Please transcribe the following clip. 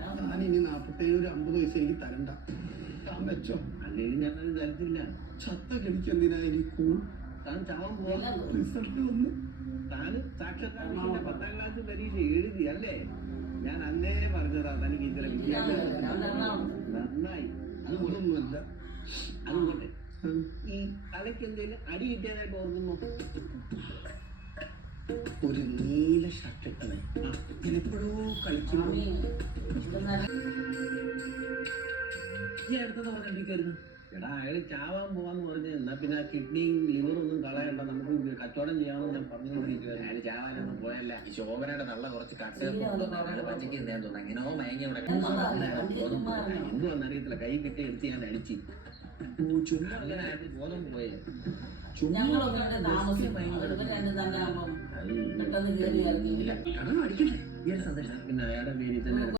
ഞാനിനി 47 ഒരു 50 പൈസ എനിക്ക് തരണ്ട. താൻ വെച്ചോ. അല്ലെങ്കിൽ ഞാനത് തരത്തില്ല. ചത്ത കളിക്കെന്തിനാ എനിക്ക് താൻ ചാവാൻ പോവാ. റിസൾട്ട് വന്നു. താന് സാക്ഷാത്കാരത്തിന്റെ 10ാം ക്ലാസ് പരീക്ഷ എഴുതി അല്ലേ? ഞാൻ അന്നേ പറഞ്ഞതാ തനിക്ക് ഇത്ര വിദ്യാഭ്യാസം നന്നായി. അതൊന്നുമല്ല. അതുകൊണ്ട് ഈ തലയ്ക്ക് എന്തെങ്കിലും അടി കിട്ടിയതായിട്ട് ഓർക്കുന്നു. ഒരു നീല ഷർട്ട് ഇട്ടത് ഞാൻ എപ്പോഴോ കളിക്കുമ്പോൾ ഈ അടുത്തത് പറഞ്ഞിരിക്കായിരുന്നു. എടാ അയാള് ചാവാൻ പോവാന്ന് പറഞ്ഞ് എന്നാ പിന്നെ കിഡ്നിയും ലിവറും ഒന്നും കളയണ്ട, നമുക്ക് കച്ചവടം ചെയ്യാമെന്ന് ഞാൻ പറഞ്ഞുകൊണ്ടിരിക്കുകയായിരുന്നു. അയാൾ ചാവാനൊന്നും പോയല്ല. ഈ ശോഭനയുടെ തള്ള കുറച്ച് കട്ട് പച്ചക്ക് എന്തെങ്കിലും തോന്നുന്നു. എങ്ങനെയോ മയങ്ങി അവിടെ എന്തുവന്നറിയത്തില്ല. കൈ കിട്ടി എടുത്ത് ഞാൻ അടിച്ച് അങ്ങനെ ആയിട്ട് ബോധം പോയേ. പിന്നെ അയാളുടെ പേരിൽ തന്നെ